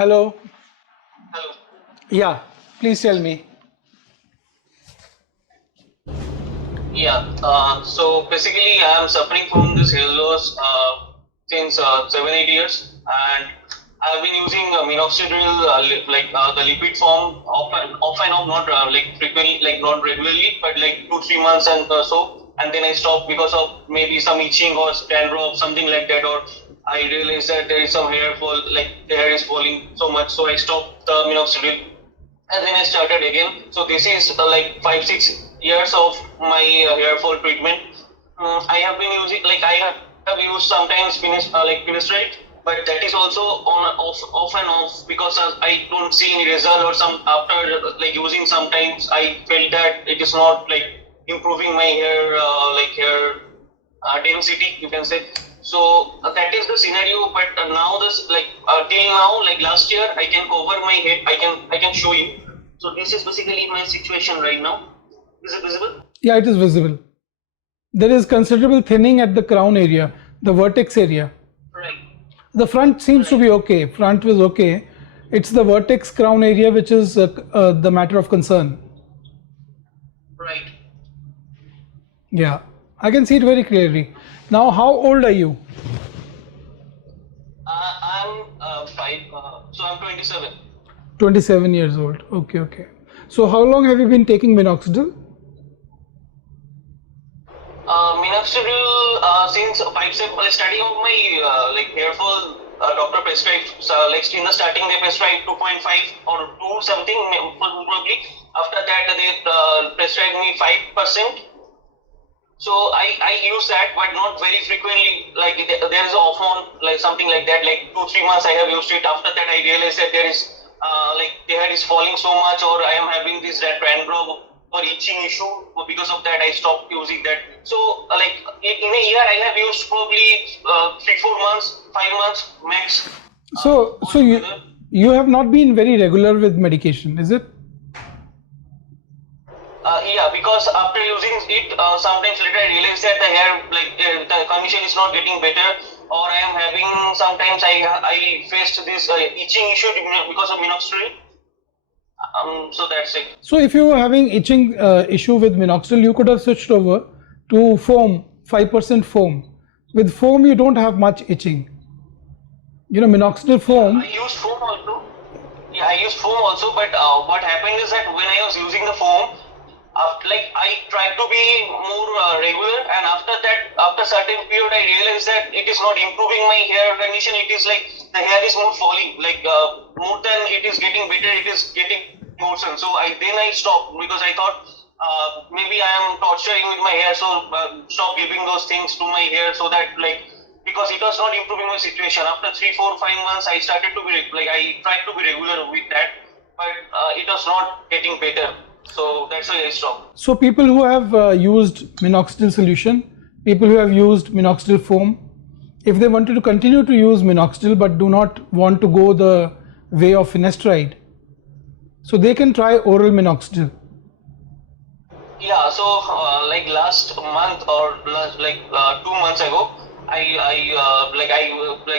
Hello. Hello. Yeah, please tell me. Yeah. So basically, I am suffering from this hair loss since 7 8 years, and I've been using minoxidil the liquid form off and on, not like frequently, like not regularly, but like 2 3 months and so. And then I stopped because of maybe some itching or dandruff, something like that, or I realized that there is some hair fall, like the hair is falling so much, so I stopped the minoxidil and then I started again. So this is like 5 6 years of my hair fall treatment. I have been using, like I have used sometimes Finastreide, but that is also on off and off because I don't see any result, or some after like using sometimes I felt that it is not like improving my hair hair density, you can say. So that is the scenario. But now this till now, like last year, I can cover my head. I can show you. So this is basically my situation right now. Is it visible? Yeah, it is visible. There is considerable thinning at the crown area, the vertex area. Right. The front seems to Right. be okay. Front was okay. It's the vertex crown area which is the matter of concern. Right. Yeah, I can see it very clearly. Now, how old are you? I'm five. So I'm 27. 27 years old. Okay, okay. So, how long have you been taking minoxidil? Minoxidil since starting of my hair fall, doctor prescribed like in the starting they prescribed 2.5 or 2 something probably. After that they prescribed me 5%. So I use that, but not very frequently. Like there is often like something like that, like 2 3 months I have used it. After that I realized that there is like the hair is falling so much, or I am having this red dandruff or itching issue. Because of that I stopped using that. So in a year I have used probably 3 4 months, 5 months max. So Altogether. you have not been very regular with medication, is it? Yeah, because after using it, sometimes later I realize that the hair, the condition is not getting better, or I am having sometimes I faced this itching issue because of minoxidil. So that's it. So if you were having itching issue with minoxidil, you could have switched over to foam, 5% foam. With foam, you don't have much itching. You know, minoxidil Yeah, foam. I used foam also. Yeah, I used foam also, but what happened is that when I was using the foam, I tried to be more regular, and after that, after certain period, I realized that it is not improving my hair condition. It is like the hair is more falling, more than it is getting better, it is getting worse. So I stopped because I thought maybe I am torturing with my hair, so stop giving those things to my hair so that because it was not improving my situation. After 3 4 5 months, I started to be I tried to be regular with that, but it was not getting better. So that's why I stopped. So people who have used minoxidil solution, people who have used minoxidil foam, if they wanted to continue to use minoxidil but do not want to go the way of finasteride, so they can try oral minoxidil. Yeah, so last month or 2 months ago, I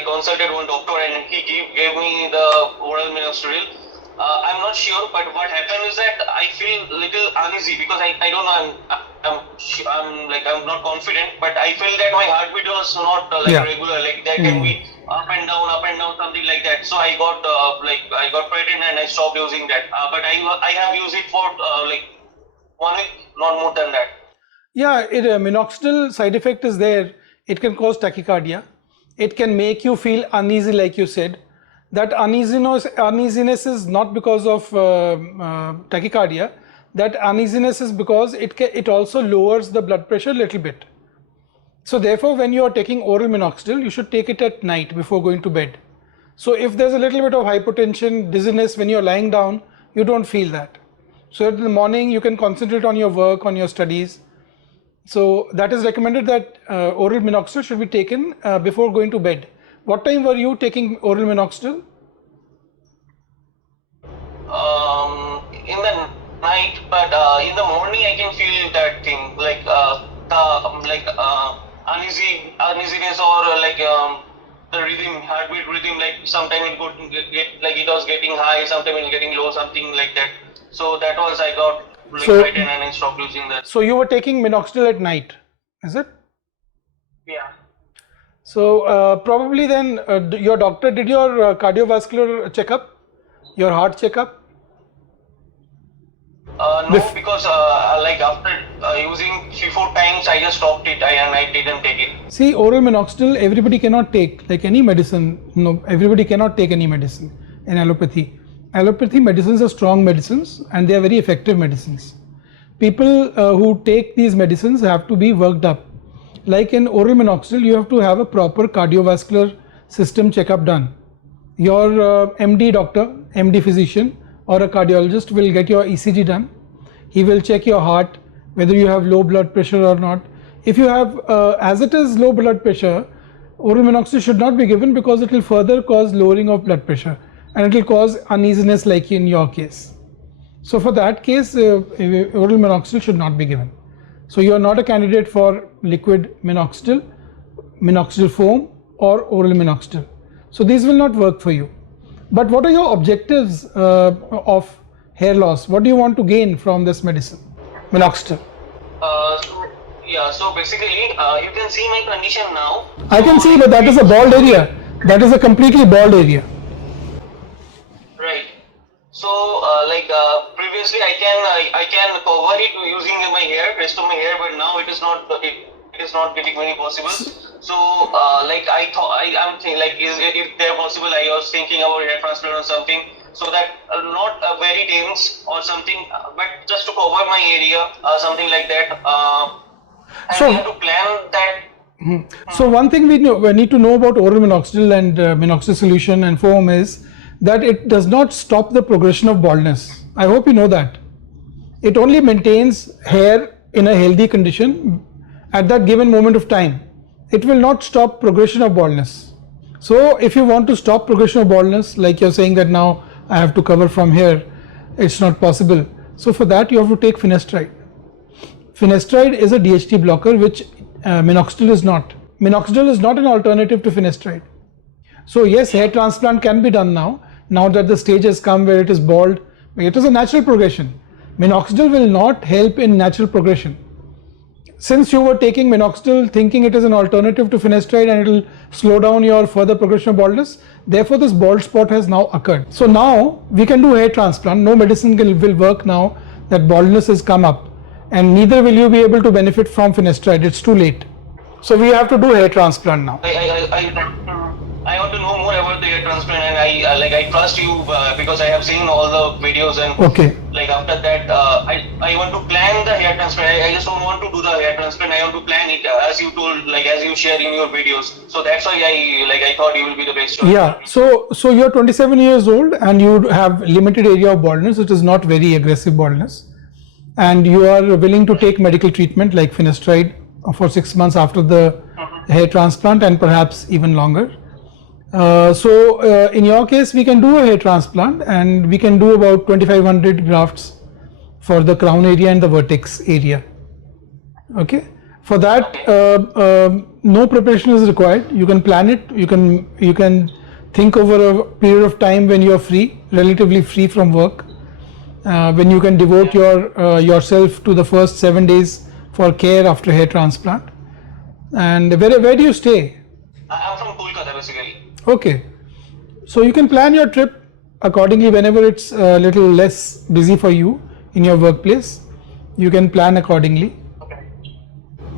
consulted one doctor, and he gave me the oral minoxidil. I'm not sure, but what happened is that I feel little uneasy because I don't know, I'm not confident, but I feel that my heartbeat was not Yeah. regular, like that can be up and down, something like that. So I got pregnant and I stopped using that. But I have used it for 1 week, not more than that. Yeah, minoxidil side effect is there. It can cause tachycardia. It can make you feel uneasy, like you said. That uneasiness is not because of tachycardia. That uneasiness is because it also lowers the blood pressure a little bit. So therefore, when you are taking oral minoxidil, you should take it at night before going to bed. So if there's a little bit of hypotension, dizziness when you're lying down, you don't feel that. So in the morning, you can concentrate on your work, on your studies. So that is recommended that oral minoxidil should be taken before going to bed. What time were you taking oral minoxidil? In the night, but in the morning I can feel that thing, uneasiness, or the rhythm, heartbeat rhythm, like sometime it like it was getting high, sometime it was getting low, something like that. So that was I got like frightened and I stopped using that. So you were taking minoxidil at night, is it? Yeah. So probably then your doctor did your cardiovascular checkup, your heart checkup? No, because like after using 3-4 times, I just stopped it and I didn't take it. See, oral minoxidil everybody cannot take, like any medicine. No, everybody cannot take any medicine in allopathy. Allopathy medicines are strong medicines and they are very effective medicines. People who take these medicines have to be worked up. Like in oral minoxidil, you have to have a proper cardiovascular system checkup done. Your MD doctor, MD physician or a cardiologist will get your ECG done. He will check your heart, whether you have low blood pressure or not. If you have, as it is low blood pressure, oral minoxidil should not be given because it will further cause lowering of blood pressure and it will cause uneasiness like in your case. So for that case, oral minoxidil should not be given. So you are not a candidate for liquid minoxidil, minoxidil foam or oral minoxidil. So these will not work for you. But what are your objectives of hair loss? What do you want to gain from this medicine, minoxidil? So basically, you can see my condition now. I can see, but that is a bald area. That is a completely bald area. Right. So previously I can cover it using my hair, rest of my hair, but now it is not getting very possible. So I'm thinking like if they're possible, I was thinking about hair transplant or something, so that not very dense or something, but just to cover my area, something like that. And we have to plan that. So one thing we need to know about oral minoxidil and minoxidil solution and foam is that it does not stop the progression of baldness. I hope you know that. It only maintains hair in a healthy condition at that given moment of time. It will not stop progression of baldness. So if you want to stop progression of baldness, like you're saying that now I have to cover from here, it's not possible. So for that you have to take Finastreide. Finastreide is a DHT blocker, which minoxidil is not. Minoxidil is not an alternative to Finastreide. So yes, hair transplant can be done now that the stage has come where it is bald. It is a natural progression. Minoxidil will not help in natural progression. Since you were taking minoxidil thinking it is an alternative to Finastreide and it will slow down your further progression of baldness, therefore this bald spot has now occurred. So now we can do hair transplant. No medicine will work now that baldness has come up, and neither will you be able to benefit from Finastreide. It's too late. So we have to do hair transplant now. I want to know more about the hair transplant, and I trust you because I have seen all the videos, and okay. Like after that I want to plan the hair transplant. I just don't want to do the hair transplant. I want to plan it as you told, like as you share in your videos. So that's why I thought you will be the best choice. Yeah. So you're 27 years old and you have limited area of baldness. It is not very aggressive baldness, and you are willing to take medical treatment like Finastreide for 6 months after the hair transplant and perhaps even longer. In your case we can do a hair transplant and we can do about 2500 grafts for the crown area and the vertex area. Okay, for that no preparation is required. You can plan it, you can think over a period of time when you are free, relatively free from work, when you can devote yourself to the first 7 days for care after hair transplant. And where do you stay? I am from Kolkata basically. Okay, so you can plan your trip accordingly whenever it's a little less busy for you in your workplace. You can plan accordingly.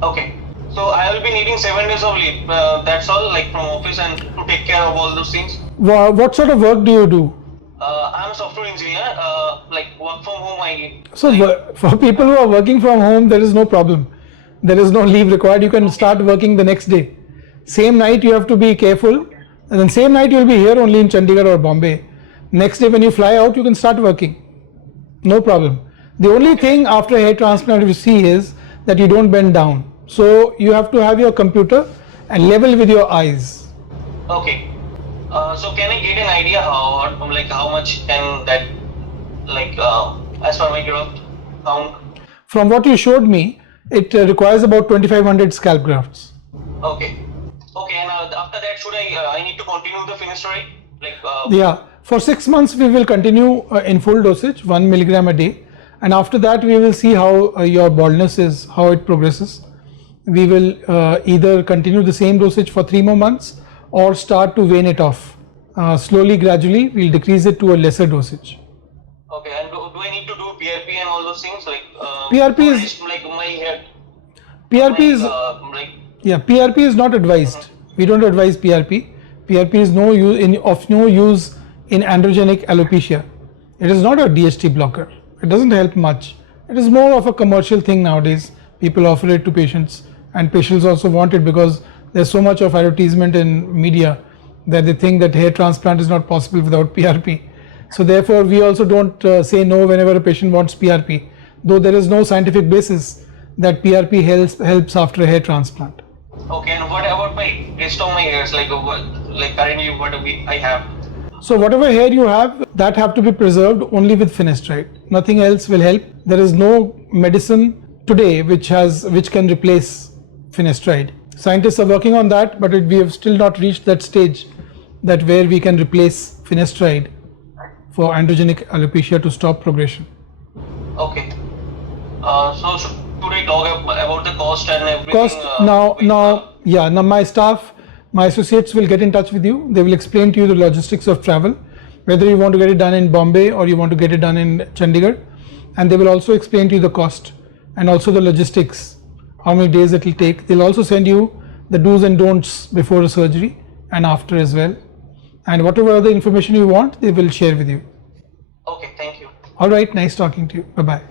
Okay. So I will be needing 7 days of leave. That's all, like from office, and to take care of all those things. What sort of work do you do? I'm a software engineer. Like work from home. For people who are working from home, there is no problem. There is no leave required. You can start working the next day. Same night you have to be careful. And then same night you will be here only in Chandigarh or Bombay. Next day when you fly out, you can start working. No problem. The only thing after hair transplant you see is that you don't bend down. So you have to have your computer and level with your eyes. Okay. So can I get an idea how much can that as per my graft count? From what you showed me, it requires about 2500 scalp grafts. Okay. Okay, and after that that, should I need to continue the Finastreide? Like Yeah, for 6 months we will continue in full dosage, 1 milligram a day, and after that we will see how your baldness is, how it progresses. We will either continue the same dosage for 3 more months or start to wane it off. Slowly, gradually, we'll decrease it to a lesser dosage. Okay, and do I need to do PRP and all those things, like PRP is like my head? PRP is Like yeah, PRP is not advised. We don't advise PRP. PRP is of no use in androgenic alopecia. It is not a DHT blocker. It doesn't help much. It is more of a commercial thing nowadays. People offer it to patients, and patients also want it because there's so much of advertisement in media that they think that hair transplant is not possible without PRP. So therefore, we also don't say no whenever a patient wants PRP, though there is no scientific basis that PRP helps after a hair transplant. okay, and what about my rest of my hairs? Like currently what I have. So whatever hair you have, that have to be preserved only with Finastreide. Nothing else will help. There is no medicine today which can replace Finastreide. Scientists are working on that, but we have still not reached that stage that where we can replace Finastreide for androgenic alopecia to stop progression. Okay. So should I talk about the cost and everything? Cost now my staff, my associates will get in touch with you. They will explain to you the logistics of travel, whether you want to get it done in Bombay or you want to get it done in Chandigarh, and they will also explain to you the cost and also the logistics, how many days it will take. They'll also send you the do's and don'ts before the surgery and after as well, and whatever other information you want, they will share with you. Okay, thank you. All right, nice talking to you. Bye bye.